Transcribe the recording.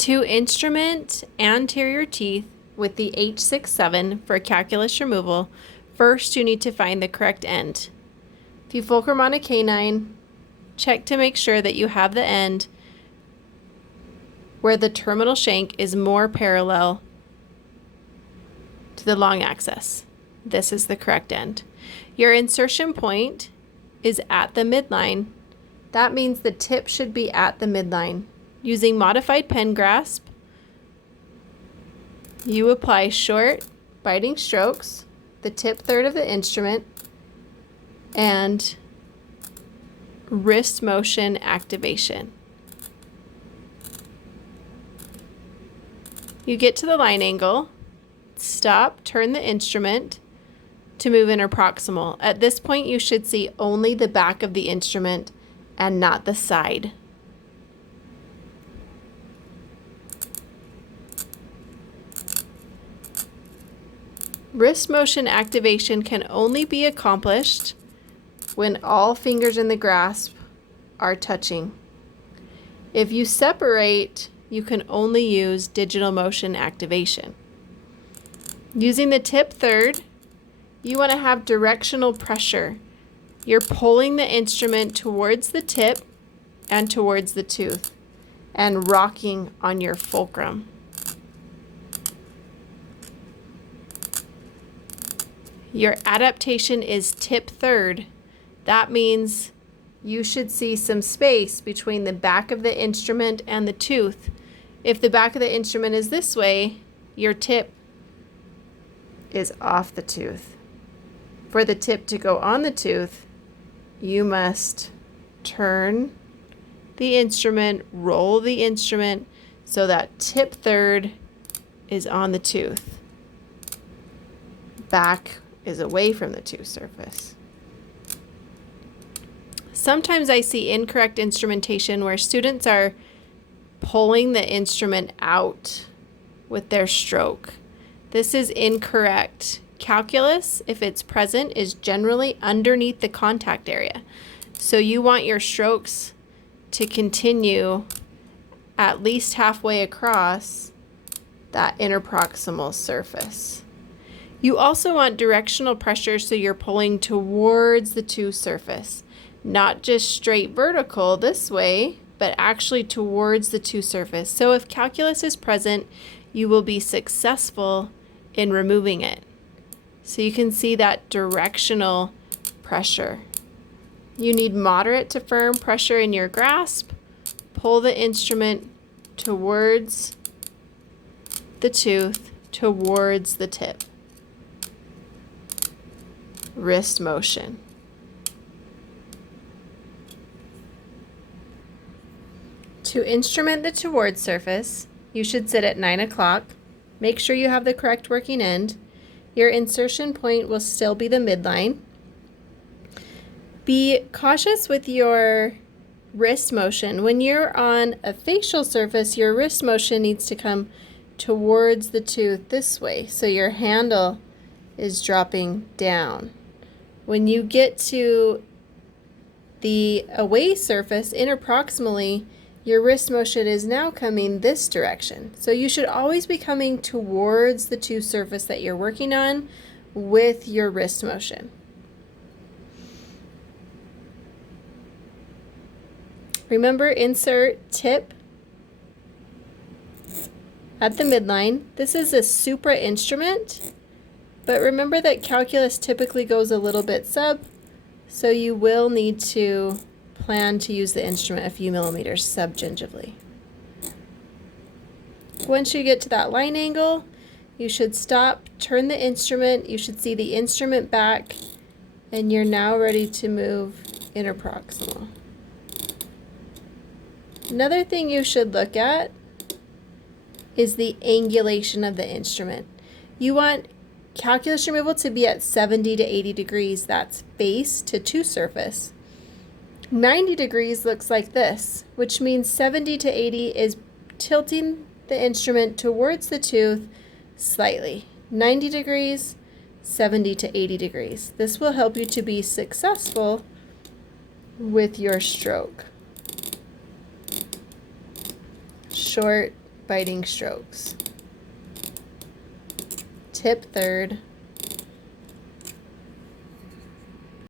To instrument anterior teeth with the H67 for calculus removal, first you need to find the correct end. If you fulcrum on a canine, check to make sure that you have the end where the terminal shank is more parallel to the long axis. This is the correct end. Your insertion point is at the midline. That means the tip should be at the midline. Using modified pen grasp, you apply short biting strokes, the tip third of the instrument, and wrist motion activation. You get to the line angle, stop, turn the instrument to move interproximal. At this point, you should see only the back of the instrument and not the side. Wrist motion activation can only be accomplished when all fingers in the grasp are touching. If you separate, you can only use digital motion activation. Using the tip third, you want to have directional pressure. You're pulling the instrument towards the tip and towards the tooth and rocking on your fulcrum. Your adaptation is tip third. That means you should see some space between the back of the instrument and the tooth. If the back of the instrument is this way, your tip is off the tooth. For the tip to go on the tooth, you must turn the instrument, roll the instrument so that tip third is on the tooth. Back is away from the tooth surface. Sometimes I see incorrect instrumentation where students are pulling the instrument out with their stroke. This is incorrect. Calculus, if it's present, is generally underneath the contact area. So you want your strokes to continue at least halfway across that interproximal surface. You also want directional pressure, so you're pulling towards the tooth surface, not just straight vertical this way, but actually towards the tooth surface. So if calculus is present, you will be successful in removing it. So you can see that directional pressure. You need moderate to firm pressure in your grasp. Pull the instrument towards the tooth, towards the tip. Wrist motion. To instrument the towards surface, you should sit at 9 o'clock. Make sure you have the correct working end. Your insertion point will still be the midline. Be cautious with your wrist motion. When you're on a facial surface, your wrist motion needs to come towards the tooth this way, so your handle is dropping down. When you get to the away surface interproximally, your wrist motion is now coming this direction. So you should always be coming towards the tooth surface that you're working on with your wrist motion. Remember, insert tip at the midline. This is a supra instrument, but remember that calculus typically goes a little bit sub, so you will need to plan to use the instrument a few millimeters subgingivally. Once you get to that line angle, you should stop, turn the instrument, you should see the instrument back, and you're now ready to move interproximal. Another thing you should look at is the angulation of the instrument. You want calculus removal to be at 70 to 80 degrees. That's face to tooth surface. 90 degrees looks like this, which means 70 to 80 is tilting the instrument towards the tooth slightly. 90 degrees, 70 to 80 degrees. This will help you to be successful with your stroke. Short biting strokes. Tip third.